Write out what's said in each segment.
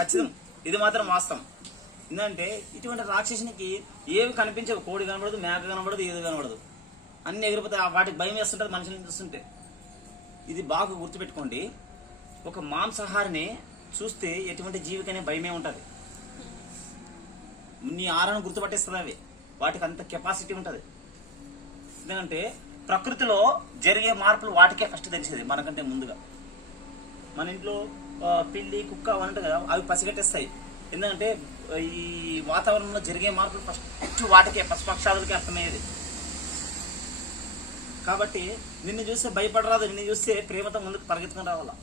ఖచ్చితం, ఇది మాత్రం వాస్తవం. ఎందుకంటే ఇటువంటి రాక్షసునికి ఏవి కనిపించవు. కోడి కనబడదు, మేక కనబడదు, ఏది కనబడదు, అన్ని ఎగిరిపోతాయి. వాటికి భయం వేస్తుంటుంది మనుషులను చూస్తుంటే. ఇది బాగా గుర్తుపెట్టుకోండి. ఒక మాంసాహారిని చూస్తే ఎటువంటి జీవికైనా భయమే ఉంటుంది. నీ ఆరాను గుర్తుపట్టేస్తుంది అవి. వాటికి అంత కెపాసిటీ ఉంటుంది. ఎందుకంటే ప్రకృతిలో జరిగే మార్పులు వాటికే ఫస్ట్ తెలిసేది మనకంటే ముందుగా. మన ఇంట్లో పిల్లి, కుక్క అవంటాయి కదా, అవి పసిగట్టేస్తాయి. ఎందుకంటే ఈ వాతావరణంలో జరిగే మార్పులు ఫస్ట్ వాటికే, పశుపక్షాదులకే అర్థమయ్యేది. కాబట్టి నిన్ను చూస్తే భయపడరాదు, నిన్ను చూస్తే ప్రేమతో ముందుకు పరిగెత్తుకుని రావాలా.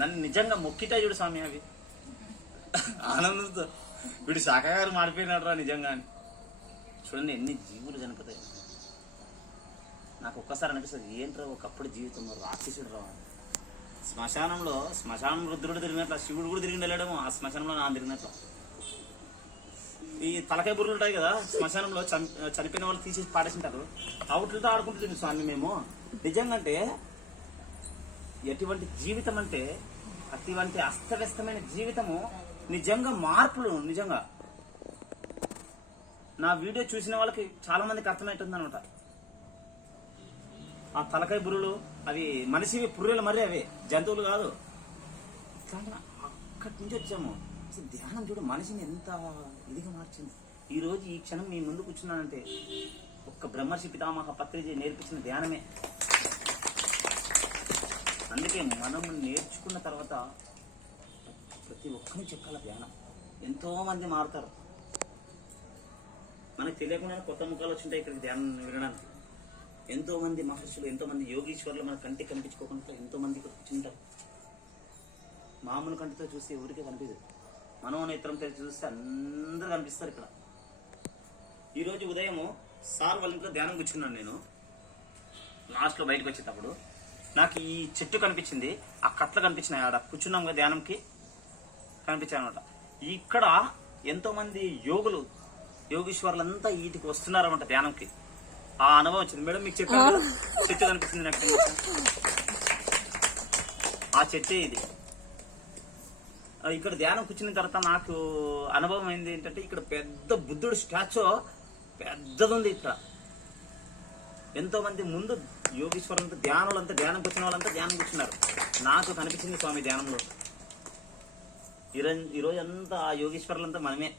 నన్ను నిజంగా మొక్కిటా చూడు స్వామి అవి ఆనందంతో. వీడు శాఖగారు మాడిపోయినాడు రా నిజంగా అని. చూడండి ఎన్ని జీవులు చనిపోతాయి. నాకు ఒక్కసారి అనిపిస్తుంది, ఏంట్రా ఒకప్పుడు జీవితంలో రాక్షసుడు రా. శ్మశానం రుద్రుడు తిరిగినట్లు శివుడు కూడా తిరిగి వెళ్ళడము, ఆ శ్మశానంలో నా తిరిగినట్లు. ఈ తలకాయ బుర్రలు ఉంటాయి కదా, శ్మశానంలో చనిపోయిన వాళ్ళు తీసేసి పాడేసింటారు. అవుట్లతో ఆడుకుంటుంది స్వామి మేము. నిజంగా అంటే ఎటువంటి జీవితం అంటే అటువంటి అస్తవ్యస్తమైన జీవితము. నిజంగా మార్పులు, నిజంగా నా వీడియో చూసిన వాళ్ళకి చాలా మందికి అర్థమవుతుంది అనమాట. ఆ తలకాయ బుర్రలు అవి మనిషివి, పుర్రెలు మరి అవి జంతువులు కాదు. కానీ అక్కడి నుంచి వచ్చాము. అసలు ధ్యానం చూడు మనిషిని ఎంత ఇదిగా మార్చింది. ఈ రోజు ఈ క్షణం మీ ముందు కూర్చున్నానంటే ఒక్క బ్రహ్మర్షి పితామహ పత్రిజీ నేర్పించిన ధ్యానమే. అందుకే మనం నేర్చుకున్న తర్వాత ప్రతి ఒక్కరిని చెక్కాల ధ్యానం. ఎంతో మంది మారుతారు. మనకు తెలియకుండా కొత్త ముఖాలు వచ్చింటాయి ఇక్కడికి ధ్యానం వినడానికి. ఎంతో మంది మహర్షులు, ఎంతో మంది యోగీశ్వరులు మన కంటికి కనిపించుకోకుండా ఎంతో మంది కూర్చుంటారు. మామూలు కంటితో చూస్తే ఎవరికే కనిపించదు. మనోనేత్రంతో చూస్తే అందరూ కనిపిస్తారు ఇక్కడ. ఈరోజు ఉదయం సార్ వాళ్ళ ఇంట్లో ధ్యానం కూర్చున్నాను నేను. లాస్ట్లో బయటకు వచ్చేటప్పుడు నాకు ఈ చెట్టు కనిపించింది, ఆ కట్లు కనిపించినాయి. ఆడ కూర్చున్నాం కదా ధ్యానంకి, కనిపించాయి అనమాట. ఇక్కడ ఎంతో మంది యోగులు, యోగీశ్వరులంతా వీటికి వస్తున్నారన్నమాట ధ్యానంకి. ఆ అనుభవం వచ్చింది. మేడం మీకు చెప్పాను చెట్టు కనిపిస్తుంది నాకు. ఆ చెట్టే ఇది. ఇక్కడ ధ్యానం కూర్చున్న తర్వాత నాకు అనుభవం ఏంది ఏంటంటే, ఇక్కడ పెద్ద బుద్ధుడు స్టాచ్యూ పెద్దది ఉంది. ఇక్కడ ఎంతో మంది ముందు యోగీశ్వరులంతా ధ్యానులంతా, ధ్యానం కూర్చున్న వాళ్ళంతా ధ్యానం కూర్చున్నారు. నాకు కనిపించింది స్వామి ధ్యానంలో. ఈరోజు అంతా ఆ యోగీశ్వరులంతా మనమే.